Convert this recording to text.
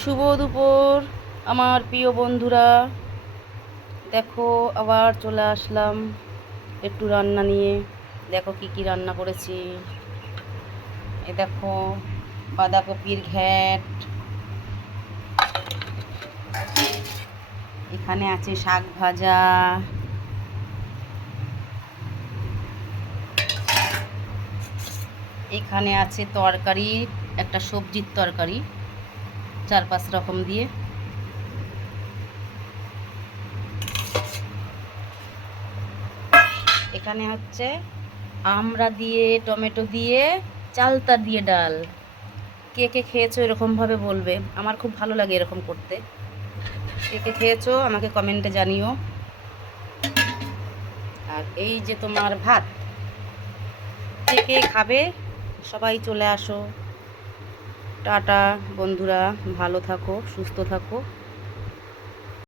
শুভ দুপুর আমার প্রিয় বন্ধুরা। দেখো আবার চলে আসলাম একটু রান্না নিয়ে। দেখো কি কি রান্না করেছি। এ দেখো বাঁধাকপির ঘ্যাট, এখানে আছে শাক ভাজা, এখানে আছে তরকারি, একটা সবজির তরকারি 4-5 রকম দিয়ে। এখানে হচ্ছে আমড়া দিয়ে, টমেটো দিয়ে, চালতা দিয়ে ডাল। কে কে খেয়েছো এরকমভাবে বলবে, আমার খুব ভালো লাগে এরকম করতে। কে কে খেয়েছো আমাকে কমেন্টে জানিও। আর এই যে তোমার ভাত, কে কে খাবে সবাই চলে আসো। টাটা বন্ধুরা, ভালো থাকো, সুস্থ থাকো।